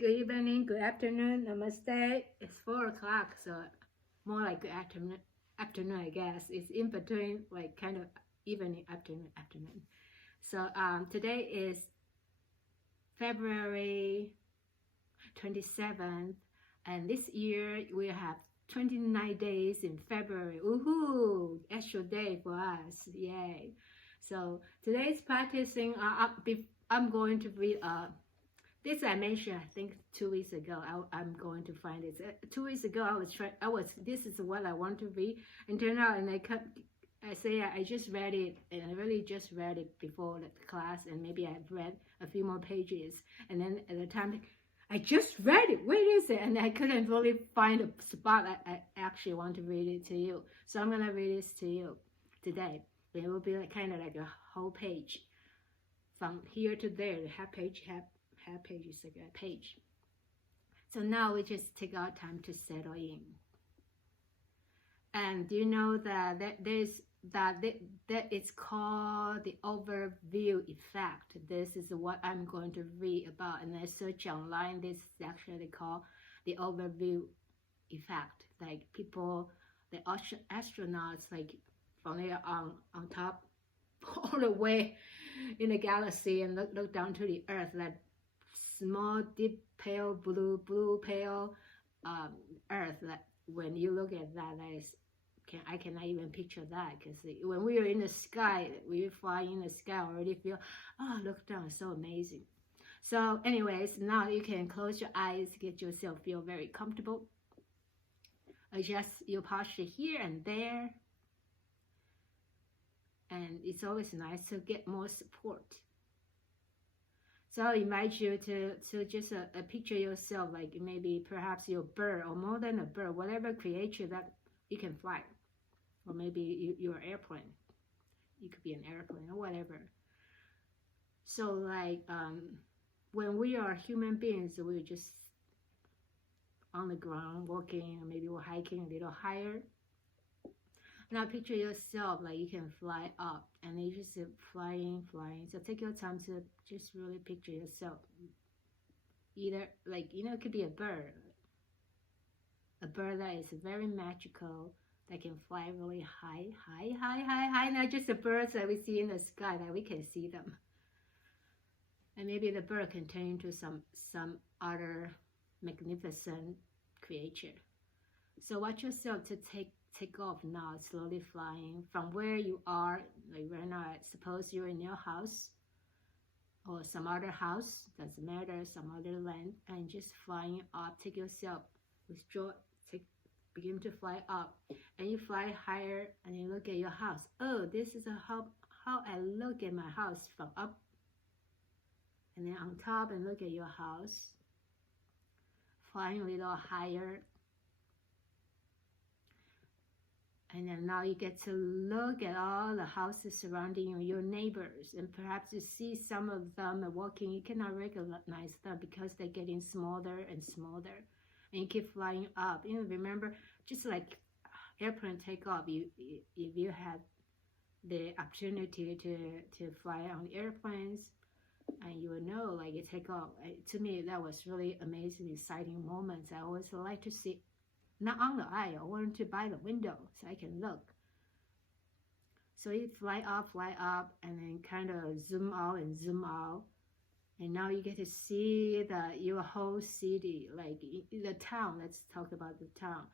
Good evening, good afternoon, namaste. It's 4 o'clock, so more like good afternoon, I guess. It's in between, like kind of evening, afternoon. So today is February 27th, and this year we have 29 days in February. Woohoo! Extra day for us, yay! So today's practicing. I'm going to read this I mentioned, I think 2 weeks ago. I'm going to find it. 2 weeks ago, this is what I want to read, and turned out, and I just read it, and I really just read it before the class, and maybe I've read a few more pages, and then at the time, I just read it. Where is it? And I couldn't really find a spot I actually want to read it to you. So I'm gonna read this to you today. It will be kind of like a whole page, from here to there. The half page is like a page. So now we just take our time to settle in. And do you know that it's called the overview effect? This is what I'm going to read about, and I search online. This is actually called the overview effect. Like people, the astronauts, like from there on top, all the way in the galaxy, and look down to the earth, that small, deep, pale blue pale earth. That when you look at that, I cannot even picture that, because when we are in the sky, we fly in the sky, I already feel, look down, it's so amazing. So anyways, now you can close your eyes, get yourself feel very comfortable. Adjust your posture here and there, and it's always nice to get more support. So I invite you to just picture yourself, like maybe perhaps you're a bird, or more than a bird, whatever creature that you can fly. Or maybe you're an airplane. You could be an airplane or whatever. So like when we are human beings, we're just on the ground walking, or maybe we're hiking a little higher. Now picture yourself like you can fly up, and you just flying. So take your time to just really picture yourself. Either like, it could be a bird that is very magical, that can fly really high, not just the birds that we see in the sky, that we can see them. And maybe the bird can turn into some other magnificent creature. So watch yourself to take off now, slowly flying from where you are. Like right now, suppose you're in your house or some other house, doesn't matter, some other land, and just flying up. Take yourself, withdraw, begin to fly up, and you fly higher, and you look at your house. Oh, this is how I look at my house from up, and then on top, and look at your house, flying a little higher. And then now you get to look at all the houses surrounding you, your neighbors, and perhaps you see some of them walking. You cannot recognize them because they're getting smaller and smaller, and you keep flying up. Remember, just like airplane takeoff, if you had the opportunity to fly on airplanes, and you will know, like you take off. To me, that was really amazing, exciting moments. I always like to see. Not on the aisle, I want to by the window so I can look. So you fly up, and then kind of zoom out, and now you get to see your whole city, like the town. Let's talk about the town.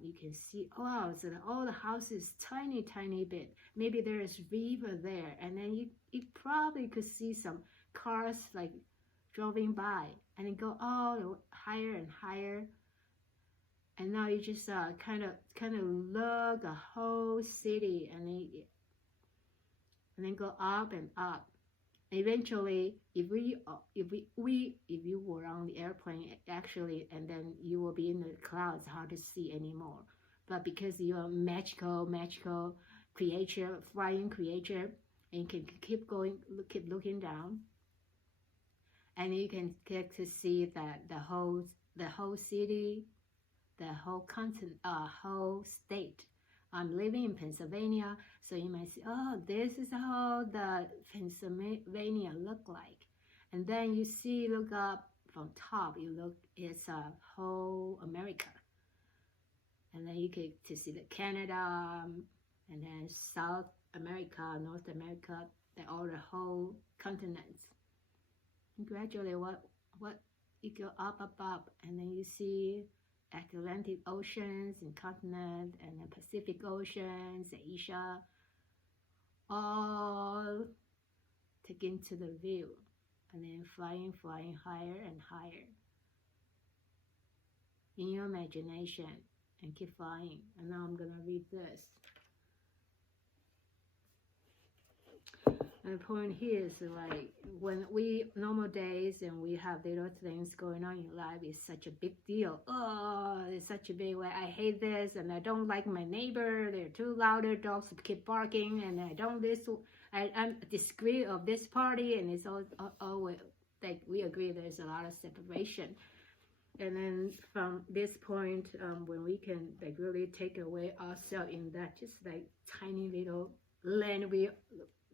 You can see, so all the houses, tiny bit. Maybe there is river there, and then you probably could see some cars like driving by, and then go all higher and higher. And now you just kind of look the whole city, and then go up and up. Eventually, if you were on the airplane actually, and then you will be in the clouds, hard to see anymore. But because you're a magical creature, flying creature, and you can keep looking down, and you can get to see that the whole city, the whole continent, whole state. I'm living in Pennsylvania, so you might say, oh, this is how the Pennsylvania look like. And then you look up from top, you look, it's a whole America. And then you get to see the Canada, and then South America, North America, all the whole continents. And gradually, what you go up, and then you see Atlantic Oceans and continent, and the Pacific Oceans, Asia, all taken to the view, and then flying higher and higher in your imagination, and keep flying. And now I'm gonna read this. And the point here is like, when we normal days and we have little things going on in life, it's such a big deal. Oh, it's such a big way. I hate this, and I don't like my neighbor. They're too loud. Their dogs keep barking, and I don't I'm disagree of this party, and it's all like we agree. There's a lot of separation, and then from this point, when we can like really take away ourselves in that just like tiny little land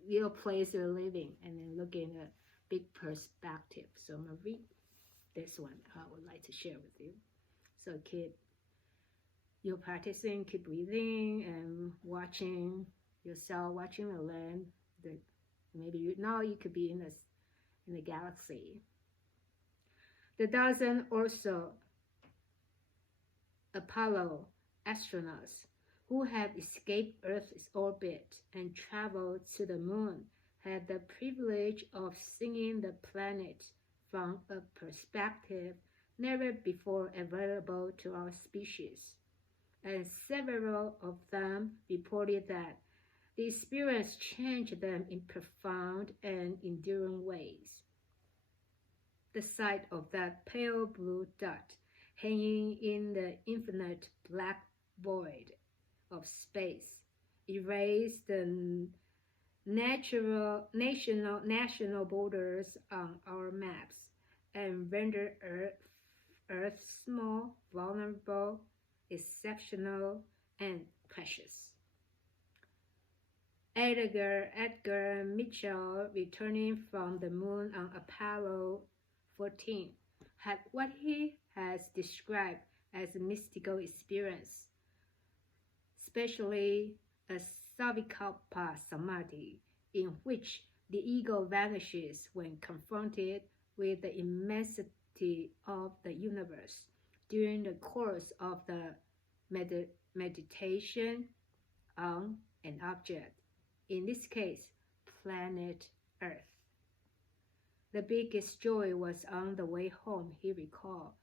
real place you're living, and then look in a big perspective. So I'm gonna read this one. I would like to share with you. So you're practicing, keep breathing and watching yourself, watching the land. Maybe you could be in the galaxy. The dozen or so Apollo astronauts who had escaped Earth's orbit and traveled to the moon had the privilege of seeing the planet from a perspective never before available to our species, and several of them reported that the experience changed them in profound and enduring ways. The sight of that pale blue dot hanging in the infinite black void of space erased the national borders on our maps and rendered Earth small, vulnerable, exceptional, and precious. Edgar Mitchell, returning from the moon on Apollo 14, had what he has described as a mystical experience, especially a Savikalpa Samadhi, in which the ego vanishes when confronted with the immensity of the universe during the course of the meditation on an object, in this case, planet Earth. The biggest joy was on the way home, he recalled.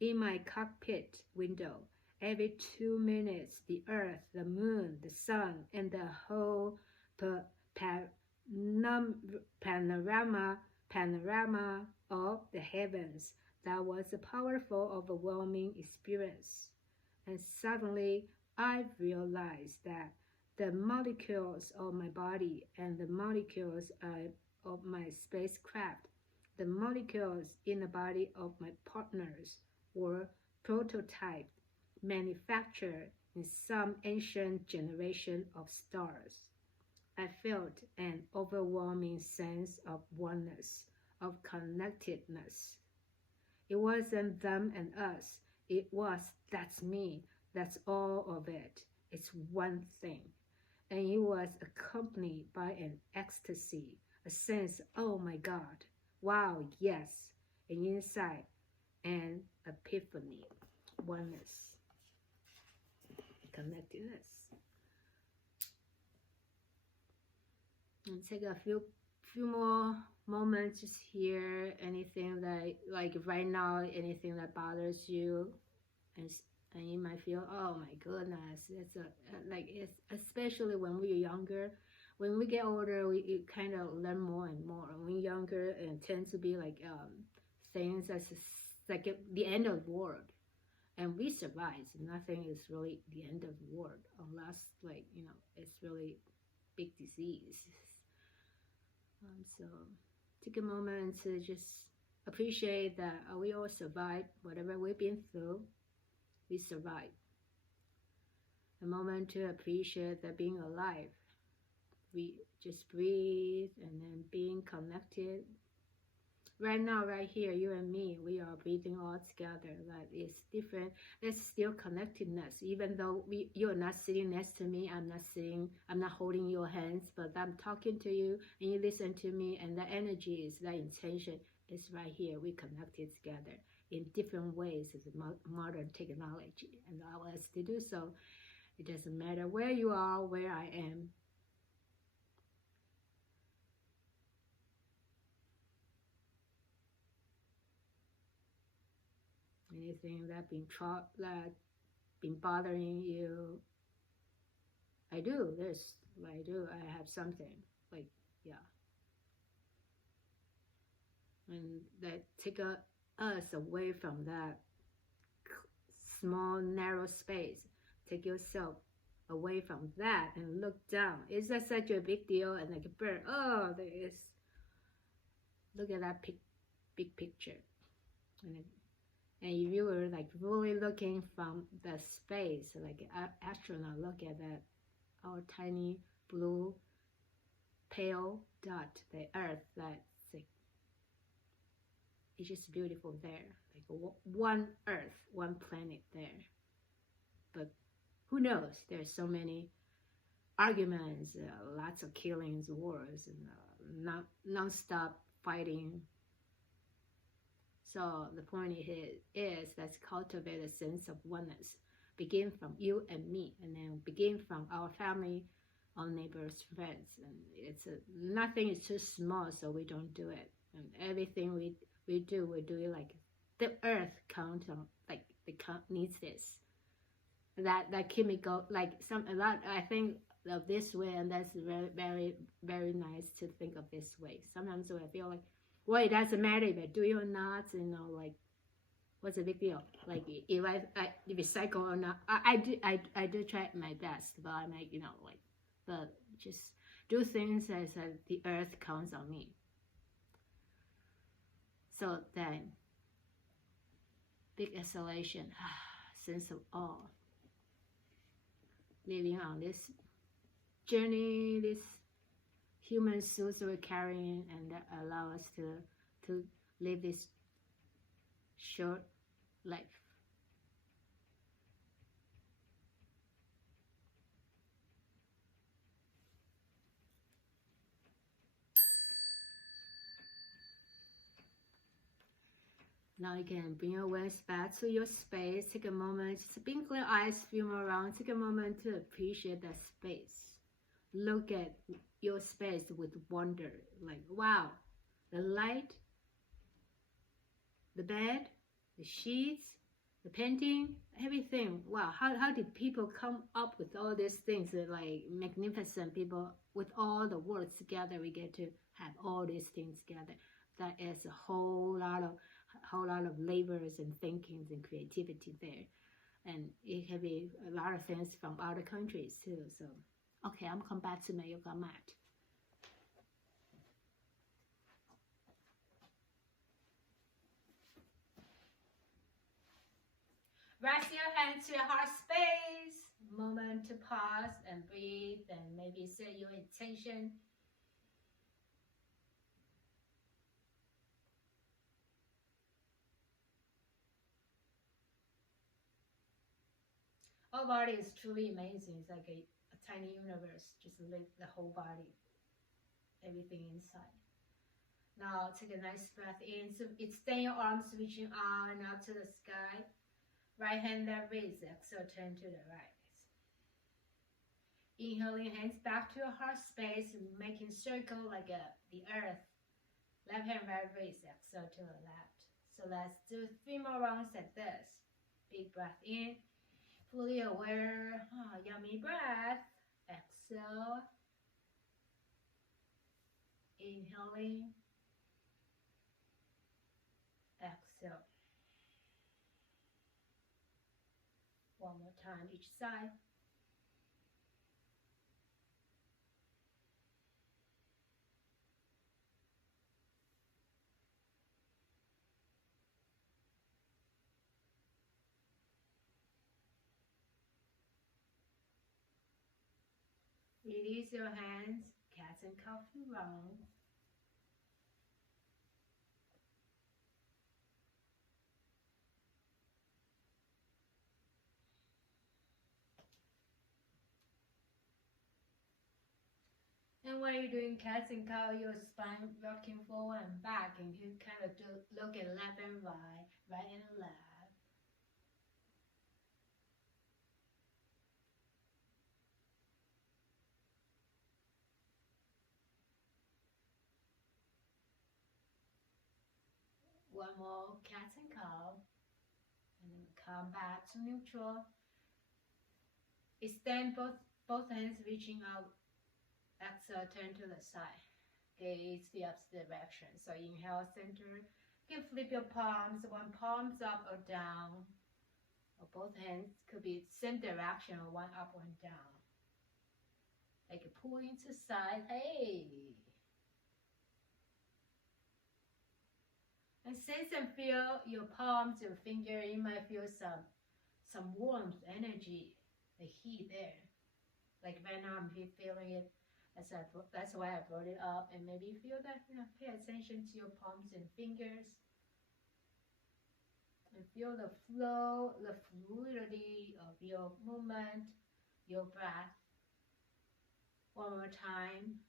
In my cockpit window, every 2 minutes, the earth, the moon, the sun, and the whole panorama of the heavens. That was a powerful, overwhelming experience. And suddenly, I realized that the molecules of my body and the molecules of my spacecraft, the molecules in the body of my partners, were prototyped, manufactured in some ancient generation of stars. I felt an overwhelming sense of oneness, of connectedness. It wasn't them and us. It was, that's me, that's all of it. It's one thing. And it was accompanied by an ecstasy, a sense, oh my God, wow, yes, an insight, and epiphany, oneness, connectedness. And take a few more moments just here. Anything that, like right now, anything that bothers you, and you might feel, oh my goodness, it's it's especially when we're younger. When we get older, we kind of learn more and more. When we're younger, it tends to be like things that's like the end of the world, and we survive. Nothing is really the end of the world unless, like, it's really big disease. So take a moment to just appreciate that we all survived whatever we've been through. We survived. A moment to appreciate that being alive. We just breathe, and then being connected right now, right here, you and me, we are breathing all together. That is different. There's still connectedness, even though you're not sitting next to me. I'm not holding your hands, but I'm talking to you and you listen to me, and the energy is, the intention is right here. We connected together in different ways with modern technology and allow us to do so. It doesn't matter where you are, where I am. Anything that been bothering you, I do this. I have something like, yeah, and that take us away from that small narrow space. Take yourself away from that and look down. Is that such a big deal? And like a bird, oh, there is. Look at that big picture. And if you were like really looking from the space, like an astronaut, look at that, our tiny blue pale dot, the Earth. That's like, it's just beautiful there. Like one Earth, one planet there. But who knows? There's so many arguments, lots of killings, wars, and non-stop fighting. So the point is let's cultivate a sense of oneness. Begin from you and me, and then begin from our family, our neighbors, friends. And nothing is too small, so we don't do it. And everything we do it like the earth counts on, like the count needs this. That chemical, like a lot. I think of this way, and that's very, very, very nice to think of this way. Sometimes I feel like, well, it doesn't matter if I do it or not, like, what's the big deal? Like, if I recycle or not, I do try my best, but I might, like, but just do things as the earth counts on me. So then, big exhalation, sense of awe, living on this journey, this human souls we're carrying, and that allow us to live this short life. Now you can bring your awareness back to your space. Take a moment, just blink your eyes, feel around. Take a moment to appreciate that space. Look at your space with wonder, like, wow, the light, the bed, the sheets, the painting, everything. Wow, how did people come up with all these things? They're like magnificent people with all the words together. We get to have all these things together. That is a whole lot of labors and thinkings and creativity there. And it can be a lot of things from other countries too. So okay, I'm come back to my yoga mat. Rest your hands to your heart space. Moment to pause and breathe, and maybe set your intention. Our body is truly amazing. It's like a tiny universe. Just live the whole body, everything inside. Now take a nice breath in. So extend your arms, reaching out and out to the sky. Right hand that raise, exhale, turn to the right. Inhaling, hands back to your heart space, making circle like the earth. Left hand right raise, exhale to the left. So let's do 3 more rounds like this. Big breath in, fully aware, yummy breath. Exhale. Inhaling. Exhale. One more time each side. Release your hands, cats and cow round. And when you're doing cats and cow, your spine rocking forward and back, and you kind of look at left and right, right and left. One more cats and cow, and then come back to neutral. Extend both hands reaching out. Exhale, turn to the side. Gaze the opposite direction. So inhale, center. You can flip your palms. One palm's up or down. Or both hands could be same direction or one up, one down. Like a pull into side. Hey. And sense and feel your palms, your finger. You might feel some warmth, energy, the heat there. Like right now, I'm feeling it. That's why I brought it up. And maybe you feel that, pay attention to your palms and fingers. And feel the flow, the fluidity of your movement, your breath. One more time.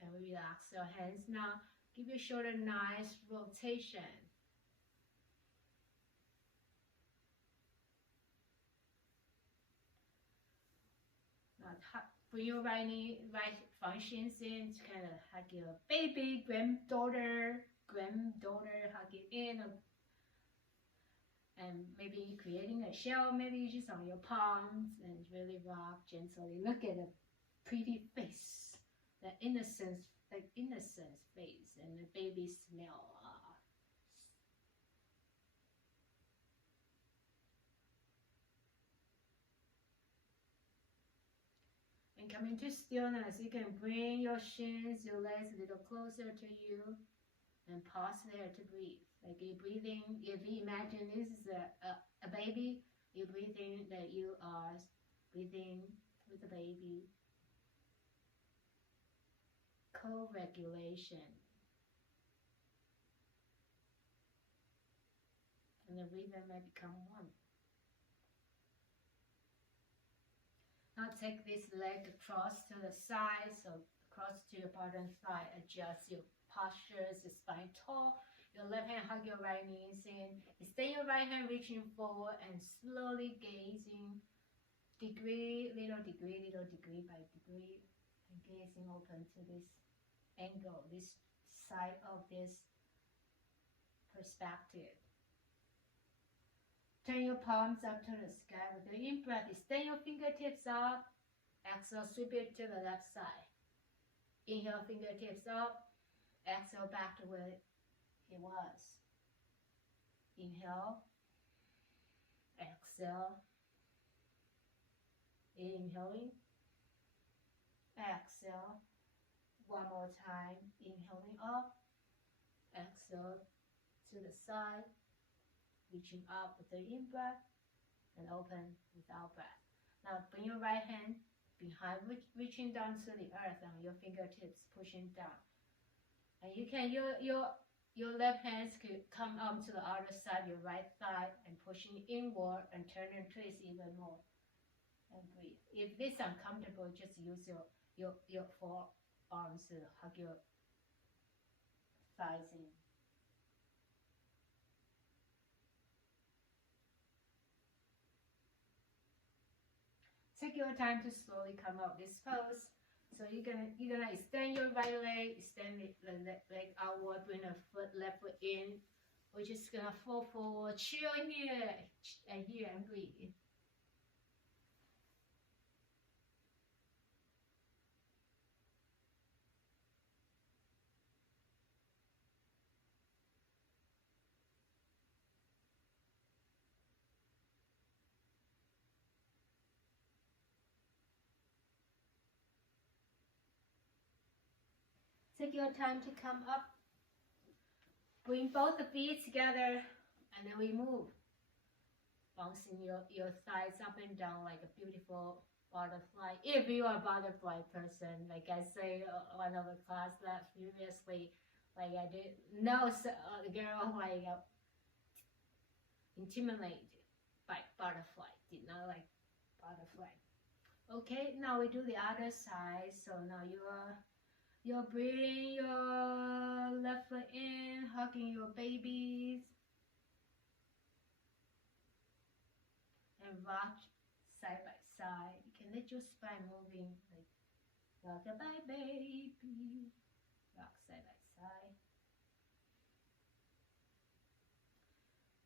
And relax your hands. Now, give your shoulder a nice rotation. Now, bring your right knee, right functions in, to kind of hug your baby, granddaughter, hug it in, and maybe creating a shell, maybe just on your palms, and really rock gently. Look at a pretty face, the innocent face, and the baby smell. And coming to stillness, you can bring your shins, your legs a little closer to you, and pause there to breathe. Like you're breathing, if you imagine this is a baby, you're breathing that you are breathing with the baby. Co-regulation. And the rhythm may become one. Now take this leg across to the side, so across to your bottom thigh, adjust your postures, your spine tall. Your left hand hug your right knees in. Extend your right hand reaching forward and slowly gazing little degree by degree, and gazing open to this angle, this side of this perspective. Turn your palms up to the sky with the in-breath. Extend your fingertips up. Exhale, sweep it to the left side. Inhale, fingertips up. Exhale, back to where it was. Inhale. Exhale. Inhaling. Exhale. One more time. Inhaling up. Exhale to the side. Reaching up with the in-breath and open with out-breath. Now bring your right hand behind, reaching down to the earth, and your fingertips pushing down. And you can, your left hands could come up to the other side of your right thigh and pushing inward and turn and twist even more. And breathe. If this is uncomfortable, just use your forearms to hug your thighs in. Take your time to slowly come up this pose. So you're gonna extend your right leg, extend the leg outward, bring the left foot in. We're just gonna fall forward, chill here and breathe. Take your time to come up. Bring both the feet together, and then we move. Bouncing your thighs up and down like a beautiful butterfly. If you are a butterfly person, like I say, one of the class that previously, like I did know a girl like intimidated by butterfly, did not like butterfly. Okay, now we do the other side. So now you're breathing your left foot in, hugging your babies, and rock side by side. You can let your spine moving like rock-a-bye baby, rock side by side.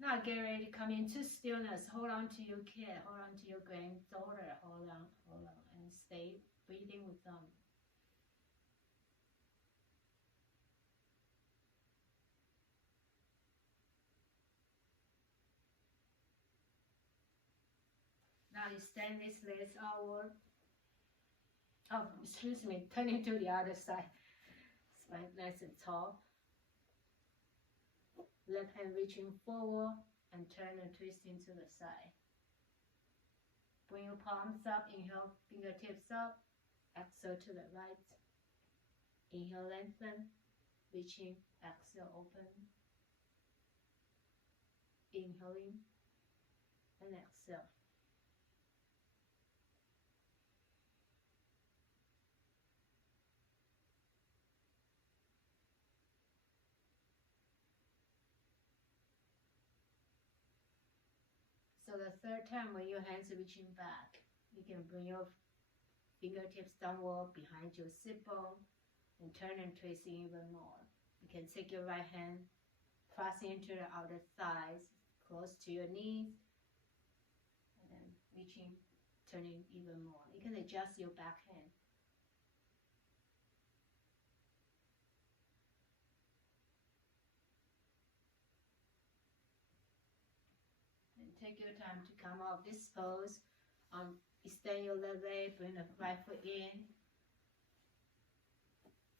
Now get ready to come into stillness. Hold on to your kid, hold on to your granddaughter, hold on, and stay breathing with them. Now you stand this legs outward. Oh, excuse me, turning to the other side. Spine nice and tall. Left hand reaching forward and turn and twisting to the side. Bring your palms up, inhale, fingertips up, exhale to the right. Inhale, lengthen, reaching, exhale, open. Inhaling and exhale. So the third time when your hands are reaching back, you can bring your fingertips downward behind your sit bone and turn and twist even more. You can take your right hand, press into the outer thighs, close to your knees, and then reaching, turning even more. You can adjust your back hand. And take your time to come out of this pose. Extend your left leg, bring the right foot in.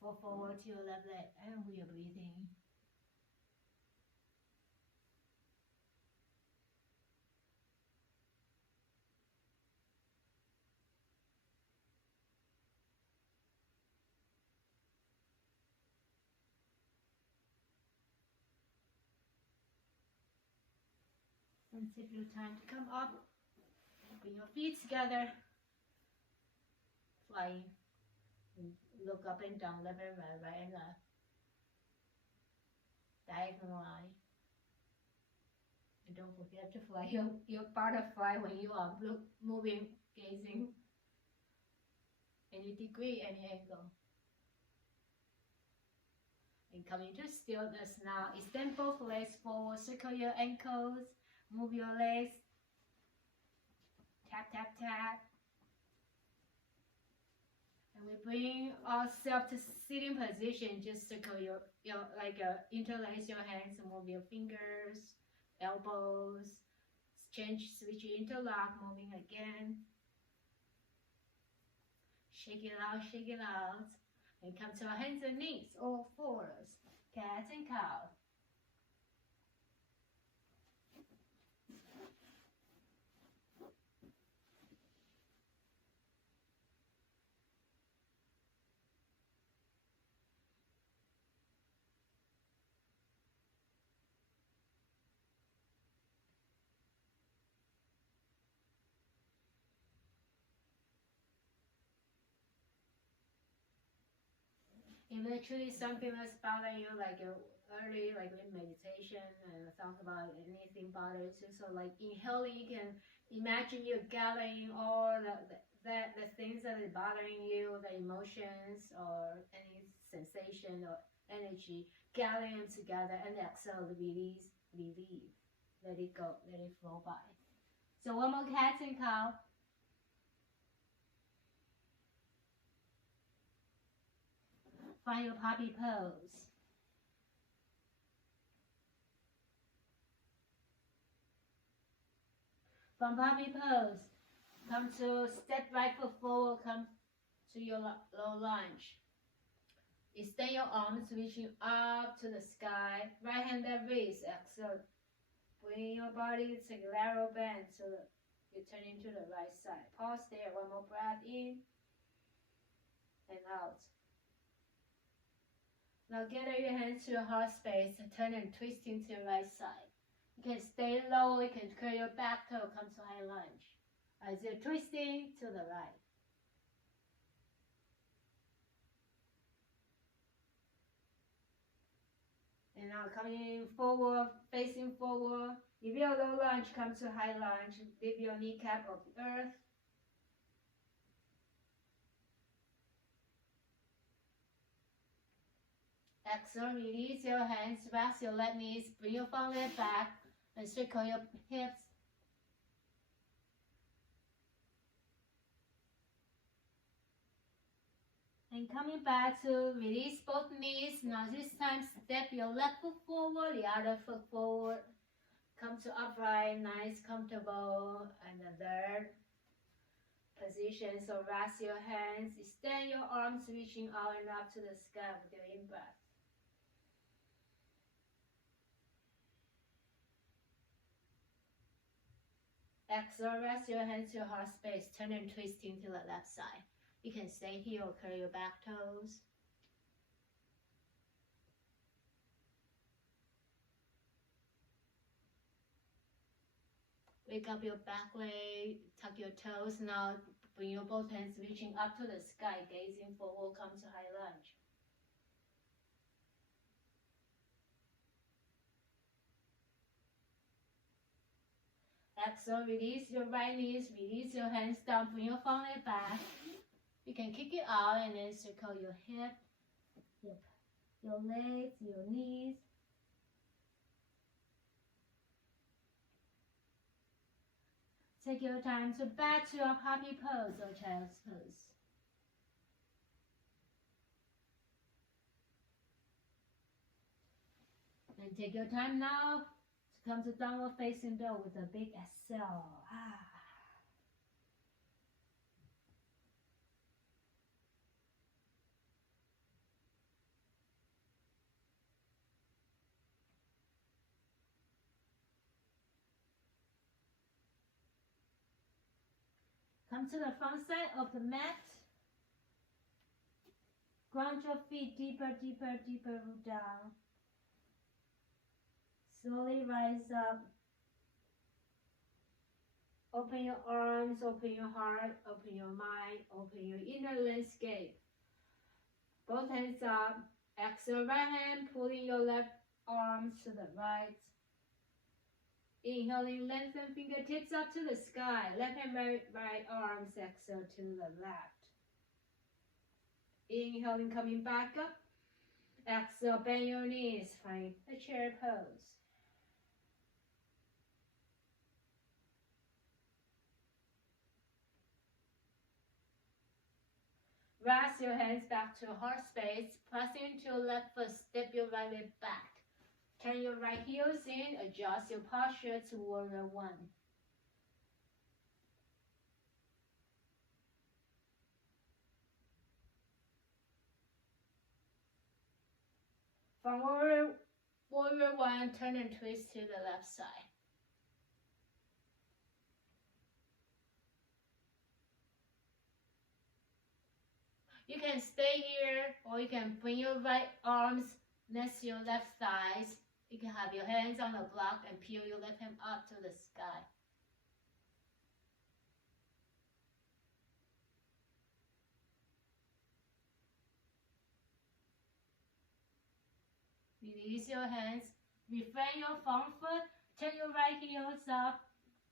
Fall forward to your left leg, and we are breathing. And take your time to come up. Bring your feet together. Flying. And look up and down, left and right, right and left. Diagonal line. And don't forget to fly your butterfly when you are moving, gazing. Any degree, any angle. And coming to stillness now. Extend both legs forward, circle your ankles, move your legs. Tap, tap, tap. And we bring ourselves to sitting position. Just circle your interlace your hands, move your fingers, elbows, switch interlock, moving again. Shake it out, and come to our hands and knees, all fours, cat and cow. Eventually, something that's bothering you, like early, like in meditation, and talk about anything bothers you. So, like inhaling, you can imagine you're gathering all the things that are bothering you, the emotions or any sensation or energy, gathering them together, and exhale, release, relieve, let it go, let it flow by. So one more cat and cow. Find your puppy pose. From puppy pose, come to step right foot forward, come to your low lunge. Extend your arms, reaching up to the sky. Right hand at wrist, exhale. Bring your body to lateral bend so you turn into the right side. Pause there, one more breath in and out. Now gather your hands to your heart space and turn and twist into the right side. You can stay low, you can curl your back toe, come to high lunge. As you're twisting to the right. And now coming forward, facing forward. If you're low lunge, come to high lunge. Lift your kneecap off the earth. Exhale, release your hands, rest your left knees, bring your front leg back, and circle your hips. And coming back to release both knees. Now this time, step your left foot forward, the other foot forward. Come to upright, nice, comfortable, and the third position. So rest your hands, extend your arms, reaching out and up to the sky with your in-breath. Exhale, rest your hands to your heart space, turn and twisting to the left side. You can stay here or curl your back toes. Wake up your back leg, tuck your toes. Now bring your both hands reaching up to the sky, gazing forward, come to high lunge. Exhale, release your right knees, release your hands down, bring your front leg back. You can kick it out and then circle your hip, your legs, your knees. Take your time to back to your puppy pose or child's pose. And take your time now to come to downward facing dog with a big exhale. Come to the front side of the mat. Ground your feet deeper, deeper, deeper, root down. Slowly rise up. Open your arms, open your heart, open your mind, open your inner landscape. Both hands up. Exhale, right hand, pulling your left arms to the right. Inhaling, lengthen fingertips up to the sky. Left hand, right arms, exhale to the left. Inhaling, coming back up. Exhale, bend your knees, find a chair pose. Rest your hands back to heart space. Pressing into your left foot, step your right leg back. Turn your right heels in, adjust your posture to warrior one. From warrior one, turn and twist to the left side. You can stay here, or you can bring your right arms next to your left thighs. You can have your hands on the block and peel your left hand up to the sky. Release your hands. Refrain your front foot. Turn your right heels up.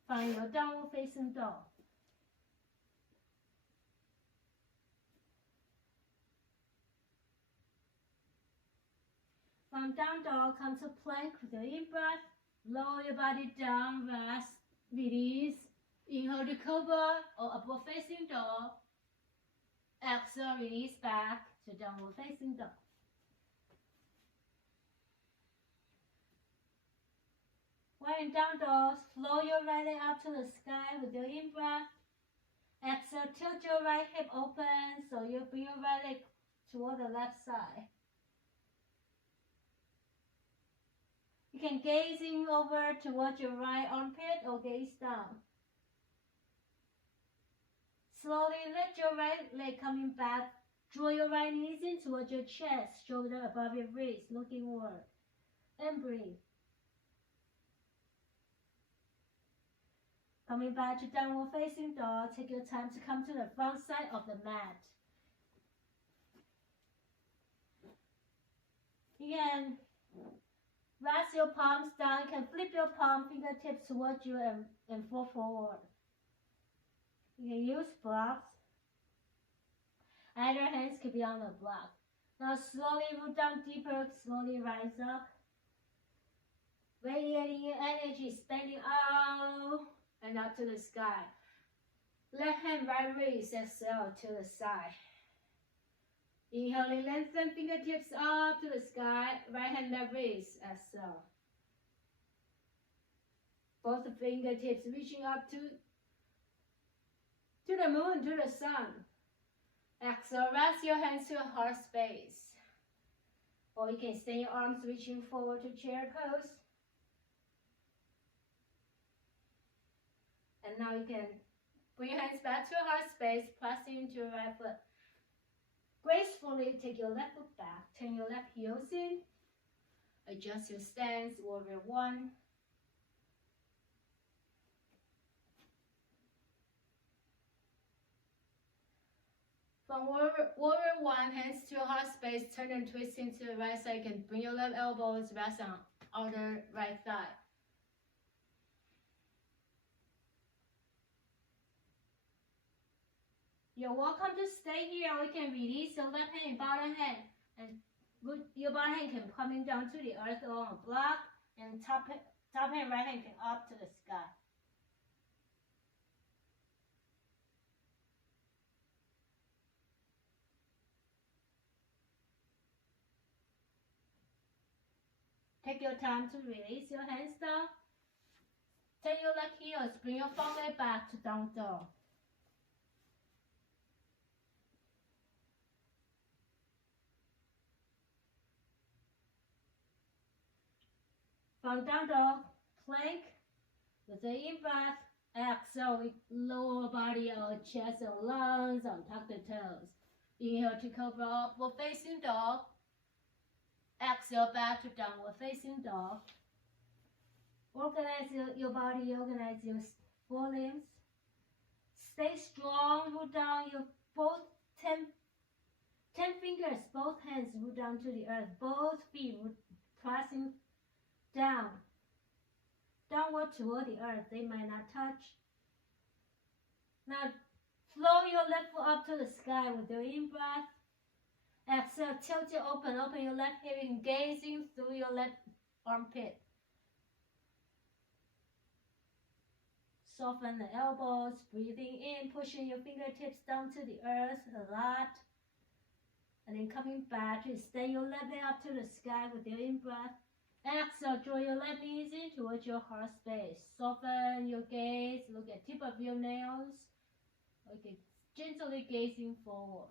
Find your downward facing dog. From down dog, come to plank with your in-breath. Lower your body down, rest, release. Inhale to cobra or upward facing dog. Exhale, release back to downward facing dog. While in down dog, slow your right leg up to the sky with your in-breath. Exhale, tilt your right hip open so you bring your right leg toward the left side. You can gaze in over towards your right armpit or gaze down. Slowly lift your right leg coming back. Draw your right knees in towards your chest, shoulder above your wrist, looking inward. And breathe. Coming back to downward facing dog, take your time to come to the front side of the mat. You can Rest your palms down. You can flip your palm fingertips towards you and fall forward. You can use blocks. Either hands can be on the block. Now slowly root down deeper, slowly rise up. Radiating your energy, expanding out and up to the sky. Left hand, right wrist, exhale to the side. Inhaling, lengthen fingertips up to the sky. Right hand, left wrist, exhale. Both fingertips reaching up to the moon, to the sun. Exhale, rest your hands to your heart space. Or you can extend your arms reaching forward to chair pose. And now you can bring your hands back to your heart space, pressing into your right foot. Gracefully take your left foot back, turn your left heels in. Adjust your stance, warrior one. From warrior one, hands to your heart space, turn and twist into the right side. You can bring your left elbows, rest on outer right thigh. You're welcome to stay here, or you can release your left hand and bottom hand. And your bottom hand can coming down to the earth or on a block, and top hand, right hand can up to the sky. Take your time to release your hands down. Turn your left heels, bring your front leg back to down dog. From down dog, plank with the in-breath. Exhale, we lower body, our chest and lungs, untuck the toes. Inhale to cobra, upward facing dog. Exhale back to downward facing dog. Organize your body, organize your forelimbs. Stay strong, root down your both 10 fingers, both hands root down to the earth, both feet pressing down, downward toward the earth. They might not touch. Now flow your left foot up to the sky with your in-breath. Exhale, tilt it open your left hip, gazing through your left armpit. Soften the elbows, breathing in, pushing your fingertips down to the earth a lot. And then coming back to extend your left leg up to the sky with your in-breath. Exhale, draw your left knees in towards your heart space. Soften your gaze, look at tip of your nails. Okay, gently gazing forward.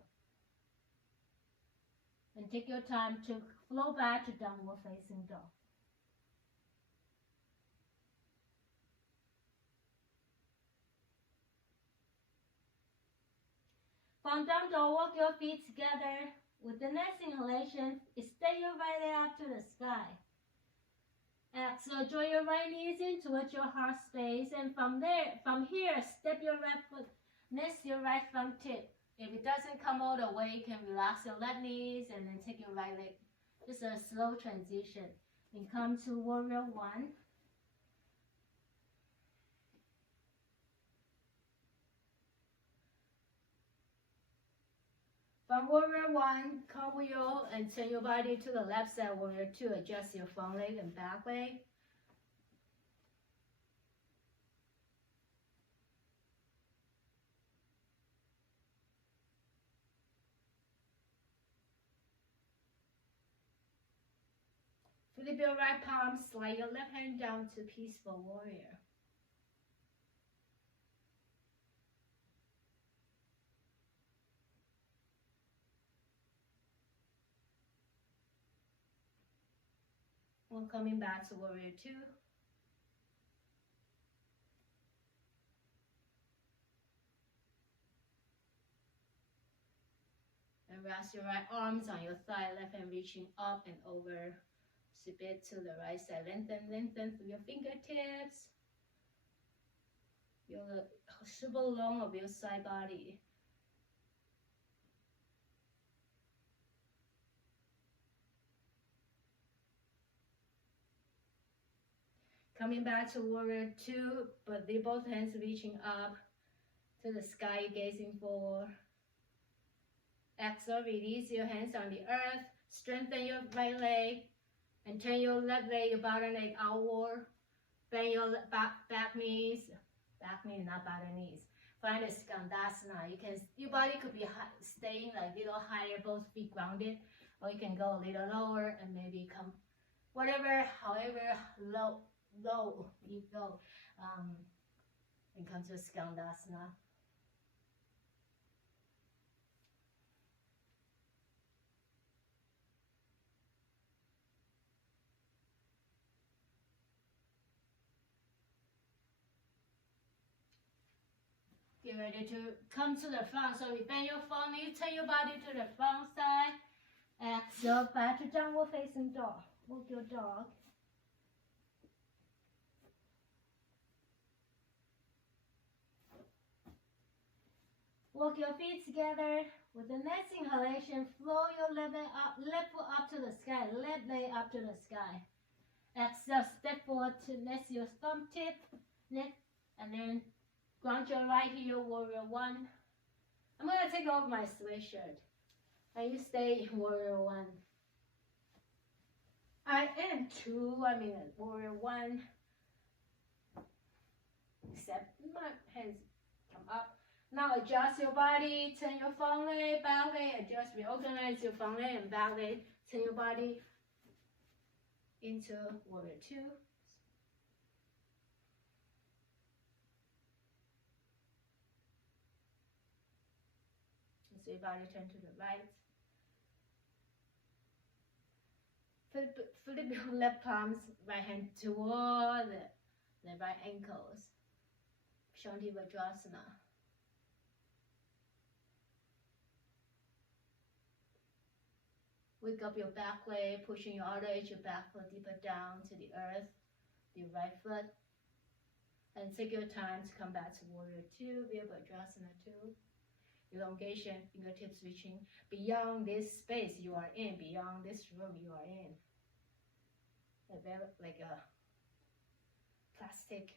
And take your time to flow back to downward facing dog. From down dog, walk your feet together. With the next inhalation, extend your right leg up to the sky. Exhale, draw your right knees in towards your heart space, and from here, step your right foot next to your right thumb tip. If it doesn't come all the way, you can relax your left knees and then take your right leg. Just a slow transition. And come to warrior one. From warrior one, cartwheel and turn your body to the left side. Warrior two, adjust your front leg and back leg. Flip your right palm, slide your left hand down to peaceful warrior. We're coming back to warrior two. And rest your right arms on your thigh, left hand reaching up and over. Sweep it to the right side. Lengthen through your fingertips. Your super long of your side body. Coming back to warrior 2, but they both hands reaching up to the sky, gazing forward. Exhale, release your hands on the earth. Strengthen your right leg and turn your left leg, your bottom leg outward. Bend your back knees, not bottom knees. Find a Skandasana. Your body could be staying like a little higher, both feet grounded, or you can go a little lower and maybe come, however low you go, and come to Skandasana. Get ready to come to the front. So we bend your front knee, turn your body to the front side. Exhale, back to downward facing dog. Walk your dog. Walk your feet together. With the next inhalation, flow your left foot up to the sky, left leg up to the sky. Exhale, step forward to next your thumb tip, neck, and then ground your right heel, warrior 1. I'm going to take off my sweatshirt. And you stay in warrior 1. I am 2, warrior 1. Except my hands come up. Now adjust your body, turn your front leg, back leg, adjust, reorganize your front leg and back leg, turn your body into warrior 2. So your body turn to the right. Flip your left palms, right hand toward the right ankles. Shanti Vajrasana. Wake up your back leg, pushing your outer edge, your back foot deeper down to the earth, your right foot. And take your time to come back to warrior 2, Virabhadrasana 2. Elongation, fingertips reaching beyond this space you are in, beyond this room you are in. Like a plastic.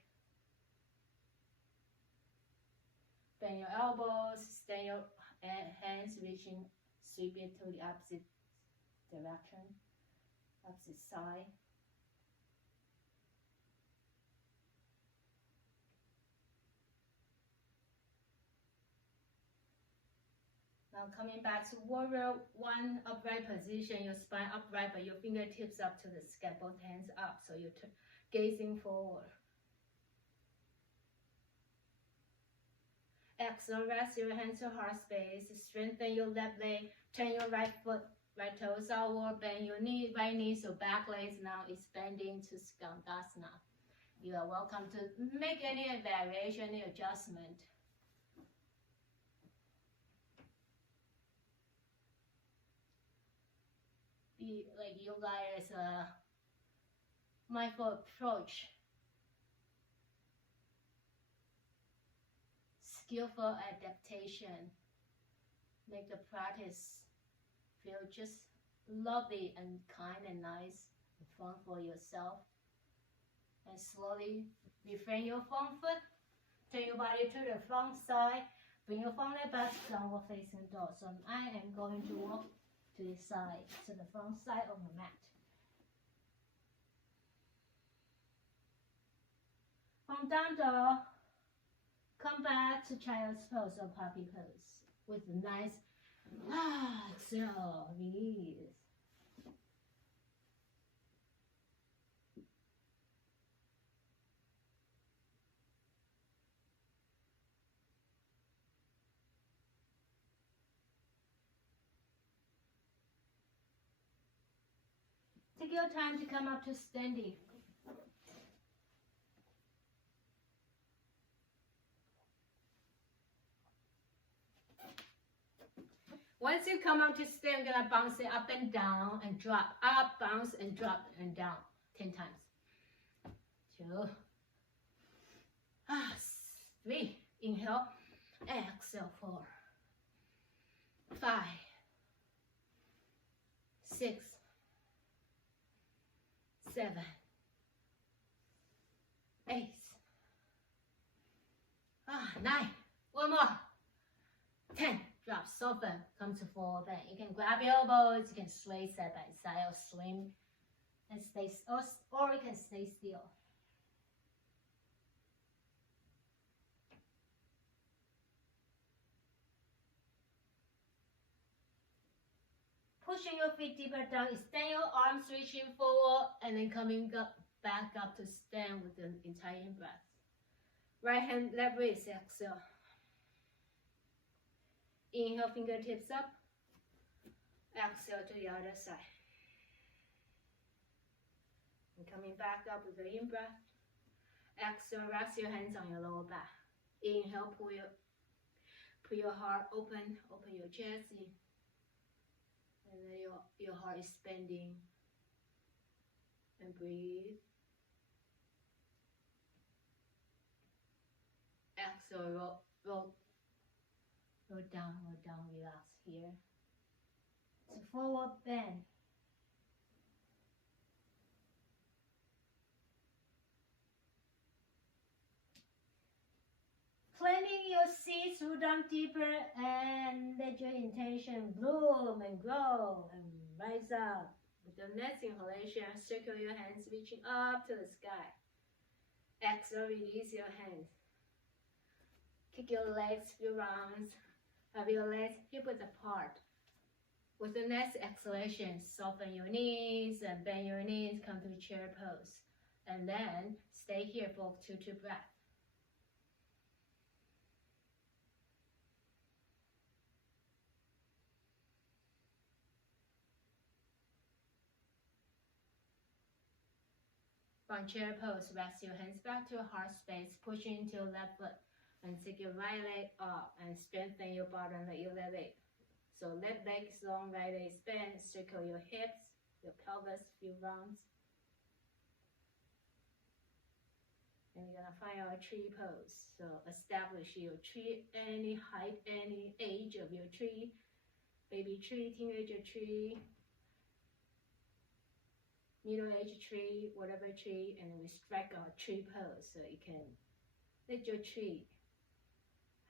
Bend your elbows, stand your hands reaching, sweeping to the opposite direction, opposite side. Now coming back to warrior 1, upright position, your spine upright, but your fingertips up to the sky, both hands up, so you're gazing forward. Exhale, rest your hands to heart space, strengthen your left leg, turn your right foot, right toes outward, bend your knee, right knee, so back legs now is bending to Skandasana. You are welcome to make any variation, any adjustment. Be like yoga is a mindful approach, skillful adaptation. Make the practice feel just lovely and kind and nice and fun for yourself. And slowly refrain your front foot, turn your body to the front side, bring your front leg back to downward facing dog. So I am going to walk to the side, to the front side of the mat. From down dog, come back to child's pose or puppy pose with a nice exhale, release. Take your time to come up to standing. Once you come up to stand, you're gonna bounce it up and down and drop, up, bounce and drop and down 10 times. 2, 3, inhale, exhale, 4, 5, 6, 7, 9. One more. 10. Drop, soften, come to forward bend. You can grab your elbows, you can sway side by side or swing and stay, or you can stay still. Pushing your feet deeper down, extend your arms, reaching forward, and then coming up, back up to stand with the entire breath. Right hand, left wrist, exhale. Inhale, fingertips up. Exhale to the other side. And coming back up with the in-breath. Exhale, rest your hands on your lower back. Inhale, pull your heart open your chest in. And then your heart is expanding. And breathe. Exhale, roll down, relax here. So forward bend. Planting your seeds, root down deeper, and let your intention bloom and grow and rise up. With the next inhalation, circle your hands reaching up to the sky. Exhale, release your hands. Kick your legs, your arms, have your legs hip width apart. With the next exhalation, soften your knees and bend your knees, come to chair pose. And then stay here for 2 breaths. From chair pose, rest your hands back to heart space, push into your left foot and take your right leg up and strengthen your bottom of your left leg. So left leg is long, right leg expand, circle your hips, your pelvis, few rounds. And you're gonna find our tree pose. So establish your tree, any height, any age of your tree, baby tree, teenager tree, middle-aged tree, whatever tree, and we strike our tree pose so you can let your tree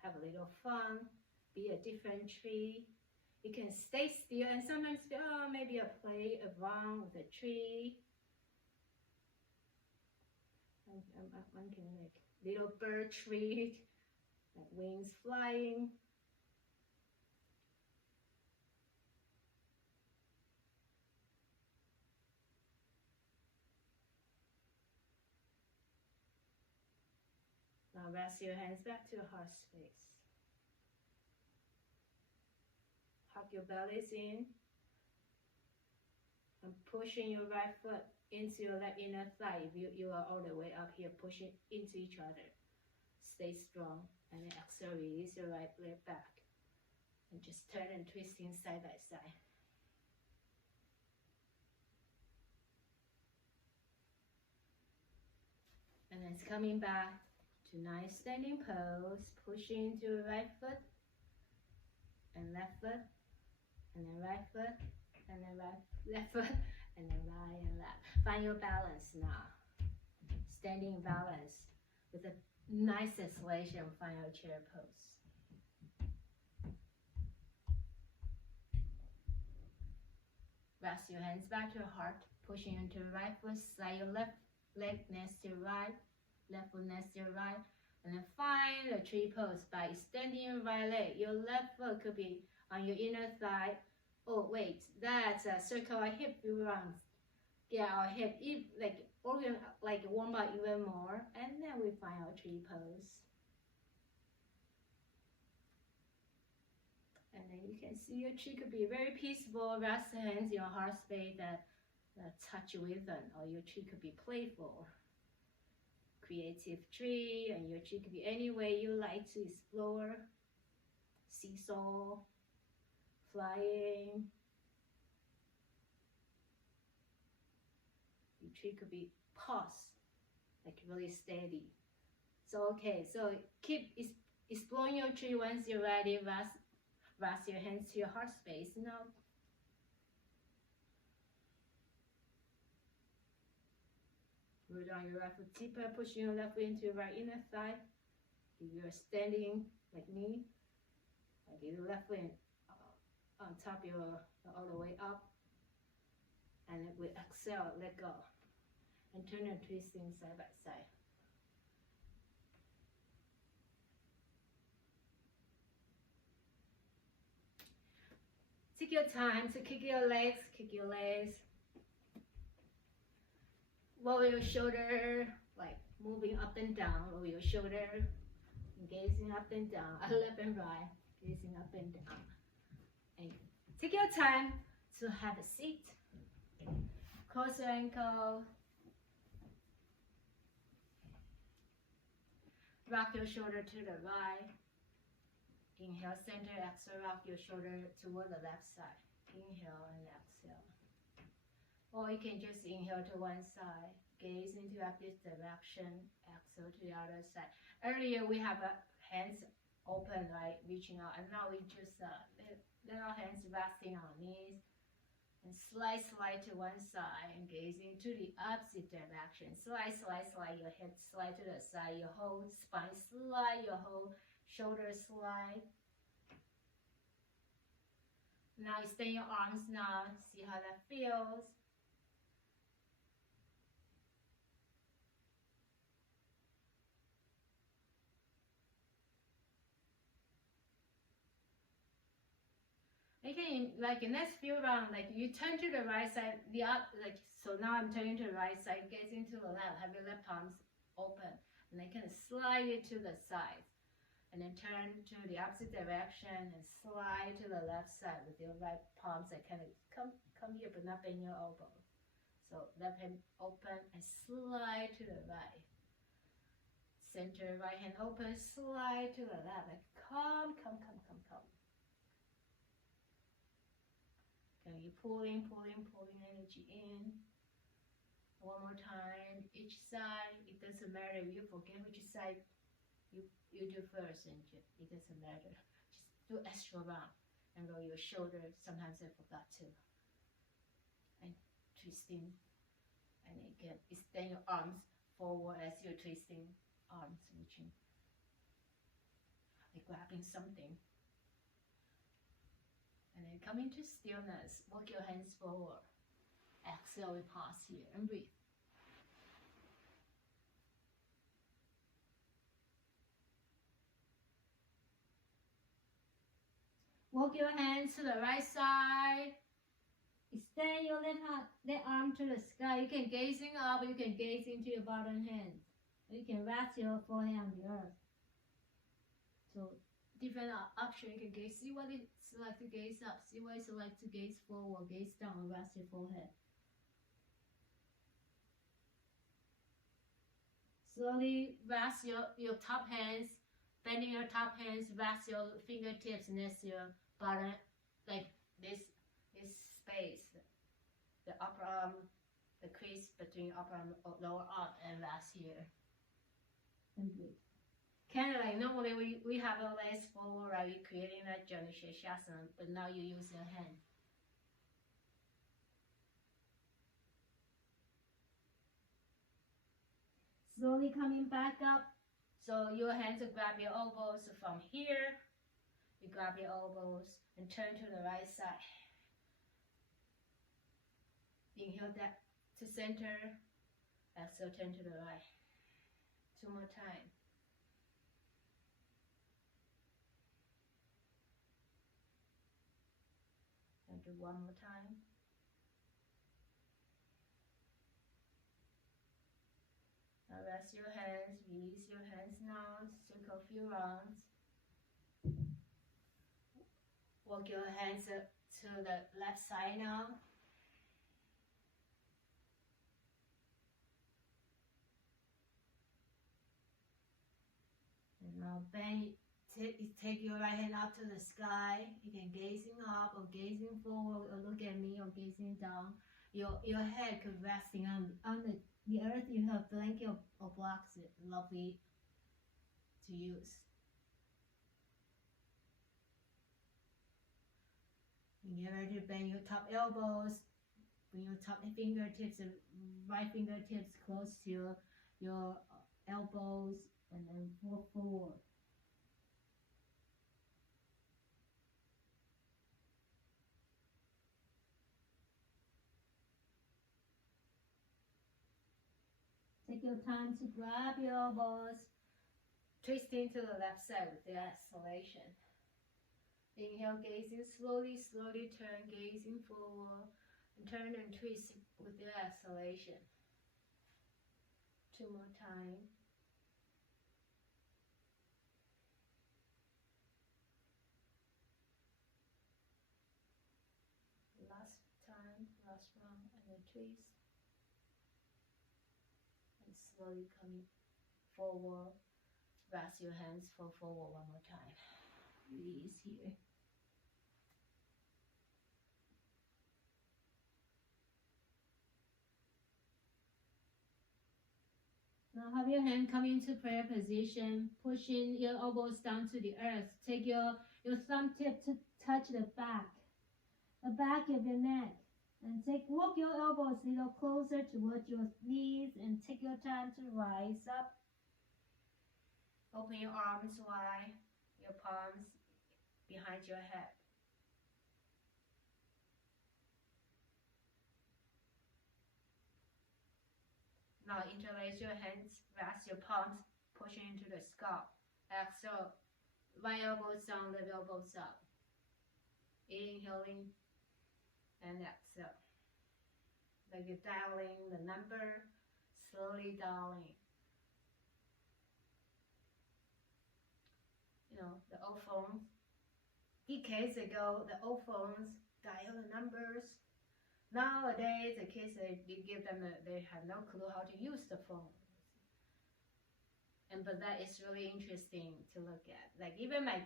have a little fun, be a different tree. You can stay still and sometimes feel, oh, maybe I play around with the tree. One can make little bird tree, like wings flying. Now rest your hands back to your heart space. Hug your bellies in. And pushing your right foot into your left inner thigh. If you are all the way up here, pushing into each other. Stay strong. And then exhale, release your right leg back. And just turn and twisting side by side. And then it's coming back to nice standing pose, pushing into your right foot and left foot, and then right foot, and then left foot, and then right and left. Find your balance now. Standing balance with a nice exhalation, find your chair pose. Rest your hands back to your heart, pushing into your right foot, slide your left leg next to your right, left foot next to your right, and then find the tree pose by extending your right leg. Your left foot could be on your inner thigh. Oh wait, that's a circle our hip around. Get our hip like warm up even more, and then we find our tree pose. And then you can see your tree could be very peaceful. Rest the hands in your heart space that touch rhythm, or your tree could be playful. Creative tree, and your tree could be any way you like to explore. Seesaw, flying. Your tree could be paused, like really steady. So okay, so keep exploring your tree. Once you're ready, rest your hands to your heart space now. Root on your left foot deeper, pushing your left foot into your right inner thigh. If you're standing like me, like your left leg on top your all the way up, and we exhale, let go, and turn and twisting side by side. Take your time to kick your legs, Roll your shoulder, like moving up and down, roll your shoulder, gazing up and down, left and right, gazing up and down. And take your time to have a seat. Cross your ankle. Rock your shoulder to the right. Inhale, center, exhale, rock your shoulder toward the left side. Inhale and exhale. Or you can just inhale to one side, gaze into this direction, exhale to the other side. Earlier we have hands open, right, reaching out, and now we just let our hands resting on knees, and slide to one side, and gazing to the opposite direction. Slide, your head slide to the side, your whole spine slide, your whole shoulder slide. Now extend your arms now, see how that feels. Okay, like in next few rounds, like you turn to the right side, so now I'm turning to the right side, gazing to the left, have your left palms open, and then kind of slide it to the side, and then turn to the opposite direction and slide to the left side with your right palms that kind of come here but not bend your elbow. So left hand open and slide to the right. Center, right hand open, slide to the left, like come. Okay, you're pulling energy in. One more time, each side, it doesn't matter, you forget which side you do first, and it doesn't matter. Just do extra round and roll your shoulder. Sometimes I forgot to. And twisting, and again, extend your arms forward as you're twisting, arms reaching, like grabbing something. And then come into stillness, walk your hands forward. Exhale, we pause here and breathe. Walk your hands to the right side. Extend your left arm to the sky. You can gazing up, you can gaze into your bottom hand. You can rest your forehead on the earth. So different option, you can gaze, see what it's like to gaze up, see what it's like to gaze forward, gaze down, and rest your forehead. Slowly rest your top hands, bending your top hands, rest your fingertips next to your bottom, like this space, the upper arm, the crease between upper arm, lower arm, and rest here. And breathe. Kind of like normally we have our legs forward, right? We're creating that Janu Shirshasana, but now you use your hand. Slowly coming back up. So your hands will grab your elbows. So from here, you grab your elbows and turn to the right side. Inhale that to center. Exhale, turn to the right. 2 more times. And do 1 more time. Now rest your hands, release your hands now, circle a few rounds. Walk your hands up to the left side now. And now bend, take your right hand up to the sky. You can gazing up or gazing forward, or look at me, or gazing down. Your head could resting on the earth. You have blanket or blocks, lovely to use. When you're ready to bend your top elbows, bring your top fingertips and right fingertips close to your elbows, and then pull forward. Take your time to grab your elbows. Twisting to the left side with the exhalation. Inhale, gazing slowly, slowly turn, gazing forward. And turn and twist with the exhalation. 2 more times. Last time, last round, and then twist. And slowly coming forward. Rest your hands for forward one more time. Release here. Now have your hand come into prayer position, pushing your elbows down to the earth. Take your thumb tip to touch the back of your neck. And walk your elbows a little closer towards your knees and take your time to rise up. Open your arms wide, your palms behind your head. Now interlace your hands, rest your palms, pushing into the scalp. Exhale, right elbows down, left elbows up. Inhaling and exhale. Like you're dialing the number, slowly dialing. You know, the old phones. Decades ago, the old phones dial the numbers. Nowadays, the kids, you give them, they have no clue how to use the phone. But that is really interesting to look at. Like even my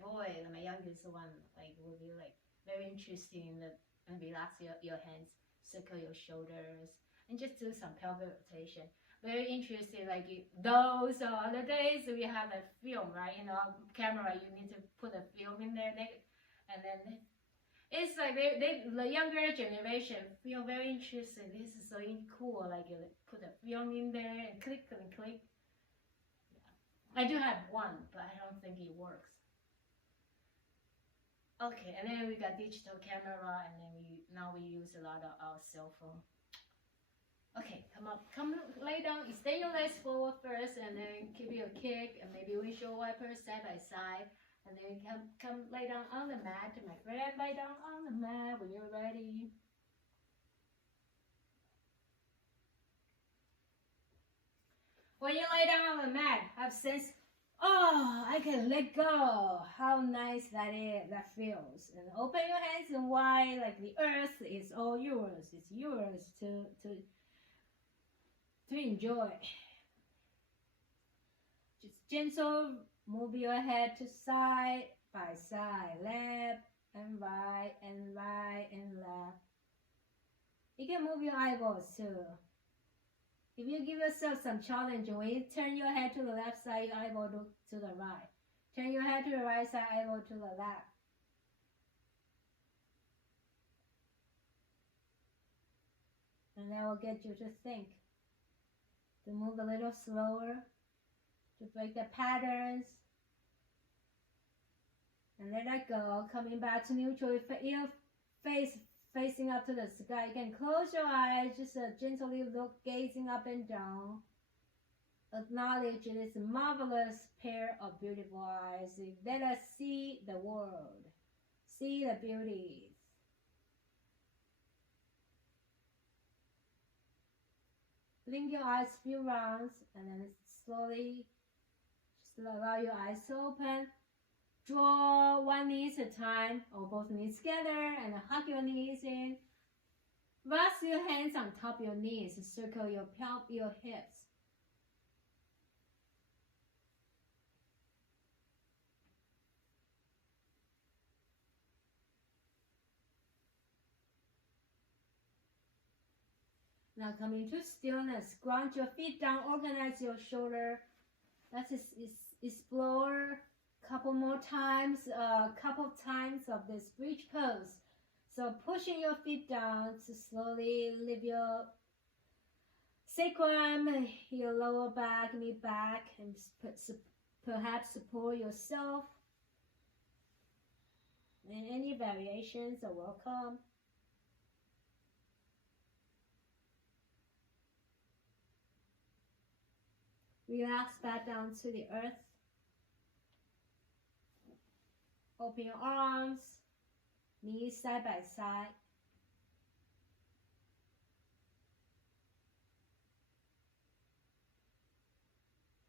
boy, my youngest one, like will be like very interesting and relax your hands, circle your shoulders, and just do some pelvic rotation. Very interesting. Like those are the days we have a film, right? You know, camera. You need to put a film in there, and then. It's like the younger generation feel very interested. This is so cool. Like you put a film in there and click and click. Yeah. I do have one, but I don't think it works. Okay, and then we got digital camera, and then now we use a lot of our cell phone. Okay, come lay down. You stay your legs forward first, and then give you a kick, and maybe windshield wipers side by side. And then come lay down on the mat. My friend, lay down on the mat when you're ready. When you lay down on the mat, have sense, oh, I can let go. How nice that feels. And open your hands and wide, like the earth is all yours. It's yours to enjoy. Just gentle. Move your head to side by side, left and right and right and left. You can move your eyeballs too. If you give yourself some challenge, when you turn your head to the left side, your eyeball to the right. Turn your head to the right side, eyeball to the left. And that will get you to think. To move a little slower. To break the patterns. And let that go. Coming back to neutral. Your face facing up to the sky. You can close your eyes. Just gently look, gazing up and down. Acknowledge this marvelous pair of beautiful eyes. Let us see the world. See the beauties. Blink your eyes a few rounds and then slowly just allow your eyes to open. Draw one knee at a time or both knees together and hug your knees in. Rest your hands on top of your knees. Circle your hips. Now coming to stillness. Ground your feet down. Organize your shoulder. Let's explore couple times of this bridge pose. So pushing your feet down to slowly lift your sacrum, your lower back, mid back, and perhaps support yourself. And any variations are welcome. Relax back down to the earth. Open your arms, knees side by side.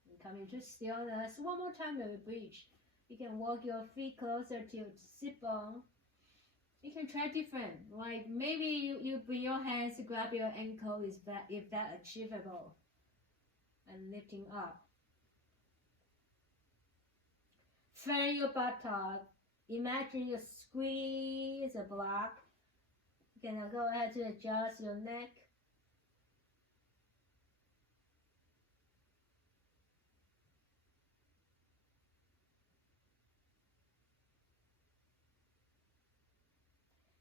And come into stillness. One more time with the bridge. You can walk your feet closer to your sit bone. You can try different, like maybe you bring your hands to grab your ankle if that achievable. And lifting up. Flatten your buttock. Imagine you squeeze a block. You can go ahead to adjust your neck.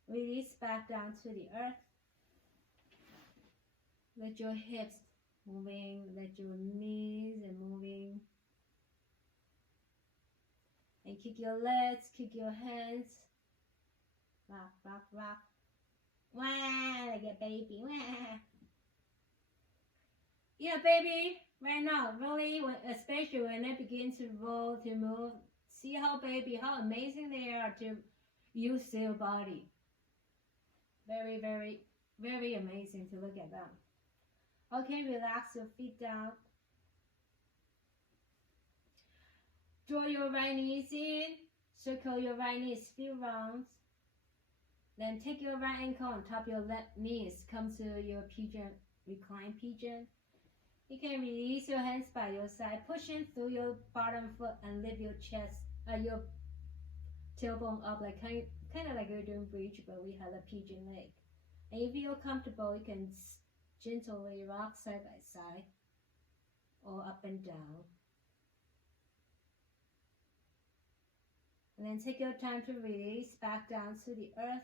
Release back down to the earth. Let your hips moving, let your knees and moving. And kick your legs, kick your hands. Rock, rock, rock. Wah, like a baby. Wah. Yeah, baby, right now, really, especially when they begin to roll, to move, see how amazing they are to use their body. Very, very, very amazing to look at them. Okay, relax your feet down. Draw your right knees in. Circle your right knees few rounds. Then take your right ankle on top of your left knees. Come to your pigeon, recline pigeon. You can release your hands by your side, pushing through your bottom foot and lift your chest, your tailbone up, like kind of like you're doing bridge, but we have a pigeon leg. And if you feel comfortable, you can gently rock side by side or up and down. And then take your time to release back down to the earth.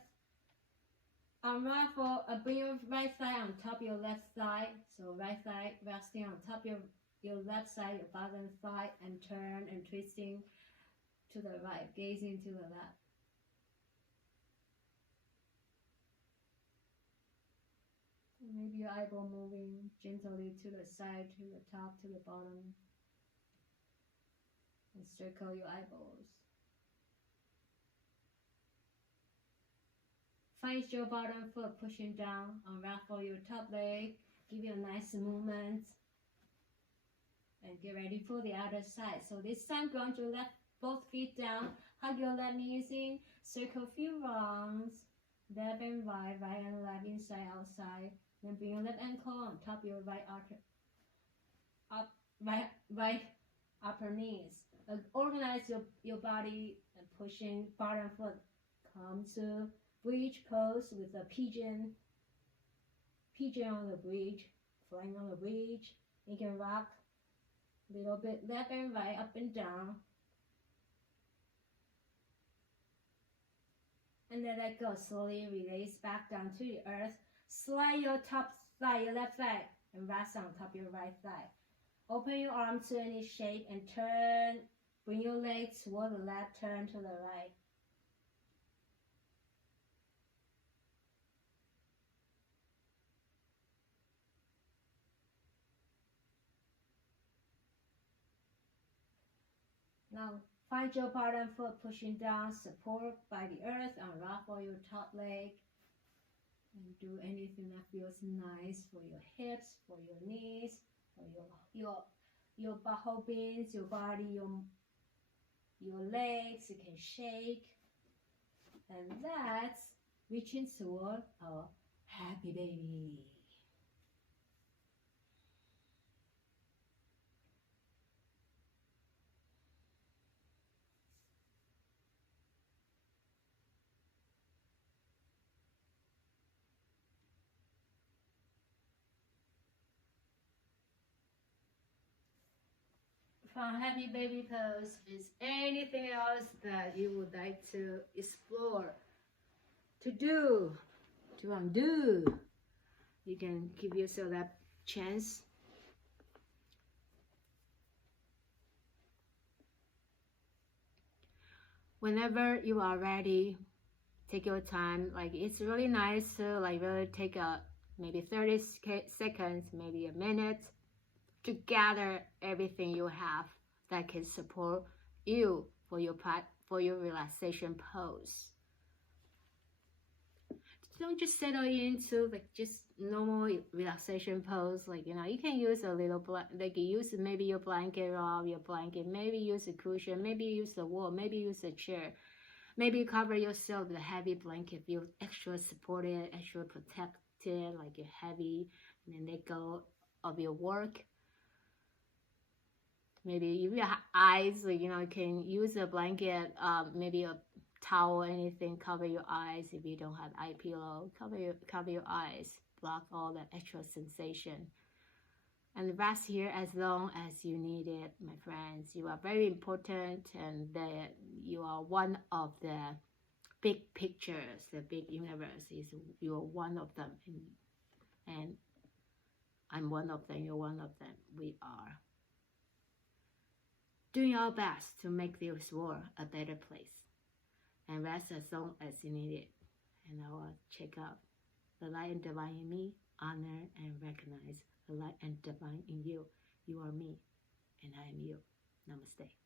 Unravel, bring your right thigh on top of your left thigh. So right thigh resting on top of your left side, your bottom thigh, and turn and twisting to the right, gazing to the left. Maybe your eyeball moving gently to the side, to the top, to the bottom. And circle your eyeballs. Find your bottom foot pushing down, unravel your top leg, give you a nice movement. And get ready for the other side. So this time, ground your left, both feet down, hug your left knees in, circle a few rounds, left and right, right and left, inside, outside. Then bring your left ankle on top of your right upper knees. Organize your body and pushing bottom foot. Come to bridge pose with a pigeon on the bridge, flying on the bridge. You can rock a little bit left and right, up and down. And then let go, slowly release back down to the earth. Slide your top thigh, your left thigh, and rest on top of your right thigh. Open your arms to any shape and turn. Bring your legs toward the left, turn to the right. Now, find your bottom foot pushing down, support by the earth, unravel your top leg. And do anything that feels nice for your hips, for your knees, for your whole beings, your body, your legs. You can shake. And that's reaching toward our happy baby. From happy baby pose, is anything else that you would like to explore, to do, to undo? You can give yourself that chance. Whenever you are ready, take your time. Like, it's really nice to like really take maybe 30 seconds, maybe a minute, to gather everything you have that can support you for your relaxation pose. Don't just settle into like just normal relaxation pose. Like, you know, you can use a little like use maybe your blanket or your blanket, maybe use a cushion, maybe use the wall, maybe use a chair, maybe you cover yourself with a heavy blanket, feel extra supported, extra protected, like you're heavy, and then let go of your work. Maybe if you have eyes, like, you know, you can use a blanket, maybe a towel, anything, cover your eyes. If you don't have eye pillow, cover your eyes, block all the extra sensation, and rest here as long as you need it, my friends. You are very important, and that you are one of the big pictures, the big universe. You are one of them, and I'm one of them. You're one of them. We are doing our best to make this world a better place. And rest as long as you need it. And I will check out the light and divine in me, honor and recognize the light and divine in you. You are me, and I am you. Namaste.